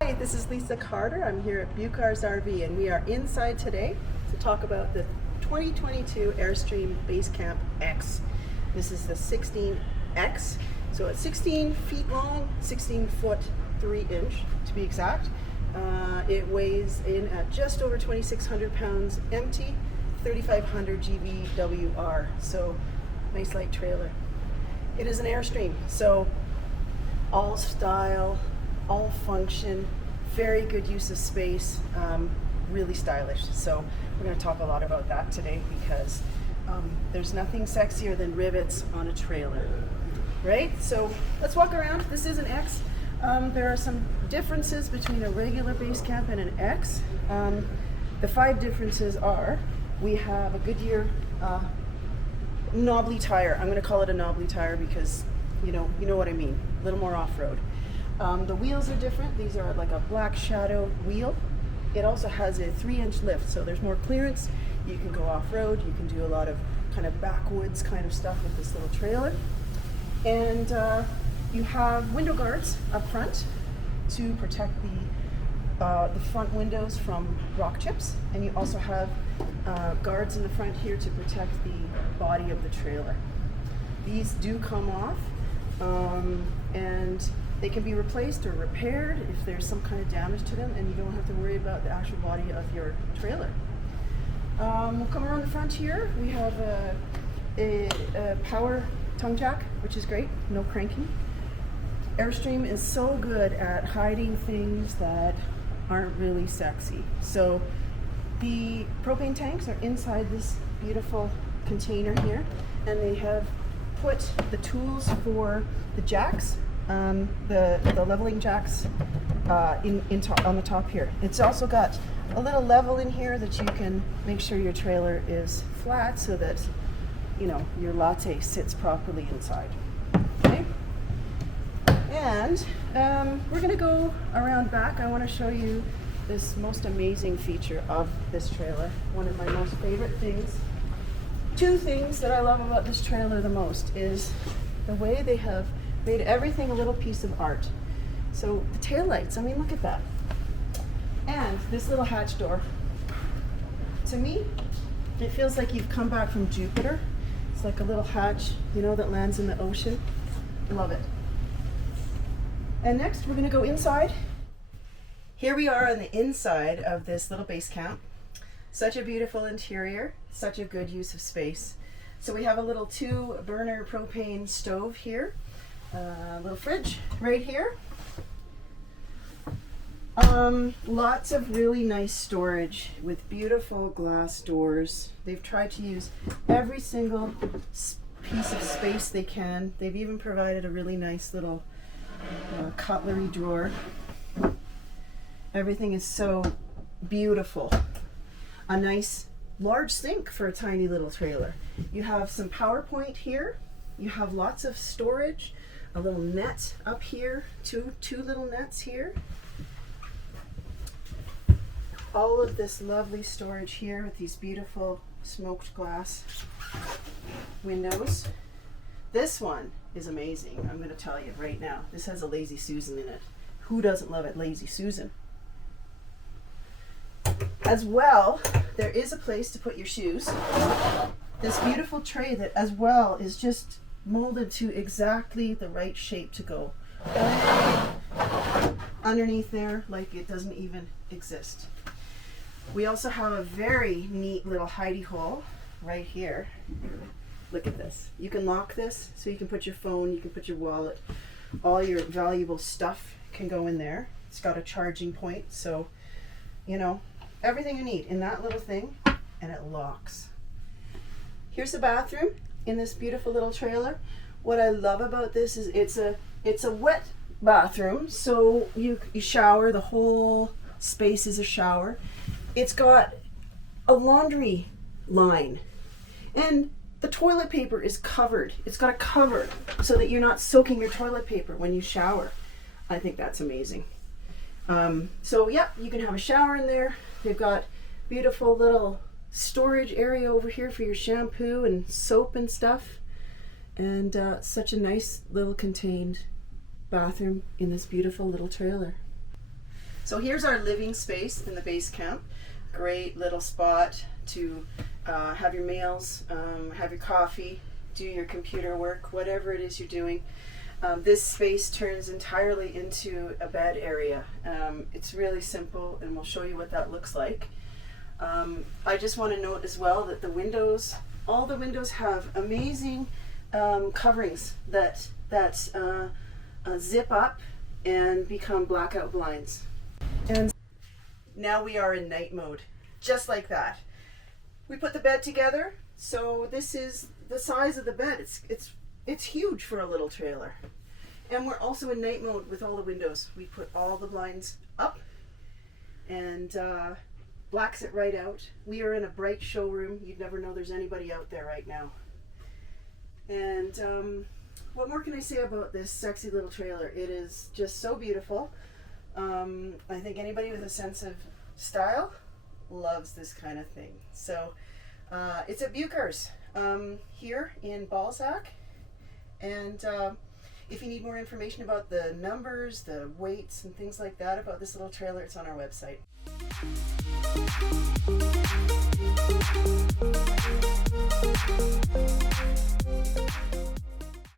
Hi, this is Lisa Carter. I'm here at Bucars RV and we are inside today to talk about the 2022 Airstream Basecamp X. This is the 16X, so it's 16 feet long, 16 foot 3 inch to be exact. It weighs in at just over 2,600 pounds empty, 3,500 GVWR, so nice light trailer. It is an Airstream, so all style, all function, very good use of space, really stylish. So we're going to talk a lot about that today because there's nothing sexier than rivets on a trailer, right? So let's walk around. This is an X. There are some differences between a regular Basecamp and an X. The 5 differences are, we have a Goodyear knobbly tire. I'm going to call it a knobbly tire because you know what I mean, a little more off-road. The wheels are different. These are like a black shadow wheel. It also has a 3-inch lift, so there's more clearance. You can go off-road. You can do a lot of kind of backwoods kind of stuff with this little trailer. And you have window guards up front to protect the front windows from rock chips, and you also have guards in the front here to protect the body of the trailer. These do come off, and they can be replaced or repaired if there's some kind of damage to them, and you don't have to worry about the actual body of your trailer. We'll come around the front here. We have a power tongue jack, which is great, no cranking. Airstream is so good at hiding things that aren't really sexy. So the propane tanks are inside this beautiful container here, and they have put the tools for the jacks, the leveling jacks on the top here. It's also got a little level in here that you can make sure your trailer is flat so that your latte sits properly inside. Okay? And we're going to go around back. I want to show you this most amazing feature of this trailer. One of my most favorite things. 2 things that I love about this trailer the most is the way they have made everything a little piece of art. So the taillights, I mean, look at that. And this little hatch door. To me, it feels like you've come back from Jupiter. It's like a little hatch, that lands in the ocean. Love it. And next, we're going to go inside. Here we are on the inside of this little Basecamp. Such a beautiful interior, such a good use of space. So we have a little 2-burner propane stove here, a little fridge right here. Lots of really nice storage with beautiful glass doors. They've tried to use every single piece of space they can. They've even provided a really nice little cutlery drawer. Everything is so beautiful. A nice large sink for a tiny little trailer. You have some power point here. You have lots of storage. A little net up here. Two little nets here. All of this lovely storage here with these beautiful smoked glass windows. This one is amazing. I'm going to tell you right now. This has a Lazy Susan in it. Who doesn't love it, Lazy Susan? As well, there is a place to put your shoes. This beautiful tray that as well is just molded to exactly the right shape to go underneath there, like it doesn't even exist. We also have a very neat little hidey hole right here. Look at this. You can lock this so you can put your phone, you can put your wallet, all your valuable stuff can go in there. It's got a charging point, so everything you need in that little thing, and it locks. Here's the bathroom in this beautiful little trailer. What I love about this is it's a wet bathroom, so you shower, the whole space is a shower. It's got a laundry line, and the toilet paper is covered. It's got a cover so that you're not soaking your toilet paper when you shower. I think that's amazing. So yeah, you can have a shower in there. They've got beautiful little storage area over here for your shampoo and soap and stuff. And such a nice little contained bathroom in this beautiful little trailer. So here's our living space in the Basecamp. Great little spot to have your meals, have your coffee, do your computer work, whatever it is you're doing. This space turns entirely into a bed area. It's really simple, and we'll show you what that looks like. I just want to note as well that the windows, all the windows have amazing coverings that zip up and become blackout blinds. And now we are in night mode, just like that. We put the bed together, so this is the size of the bed. It's huge for a little trailer. And we're also in night mode with all the windows. We put all the blinds up and blacks it right out. We are in a bright showroom. You'd never know there's anybody out there right now. And what more can I say about this sexy little trailer? It is just so beautiful. I think anybody with a sense of style loves this kind of thing. So it's at Bucher's here in Balzac. And if you need more information about the numbers, the weights, and things like that about this little trailer, it's on our website.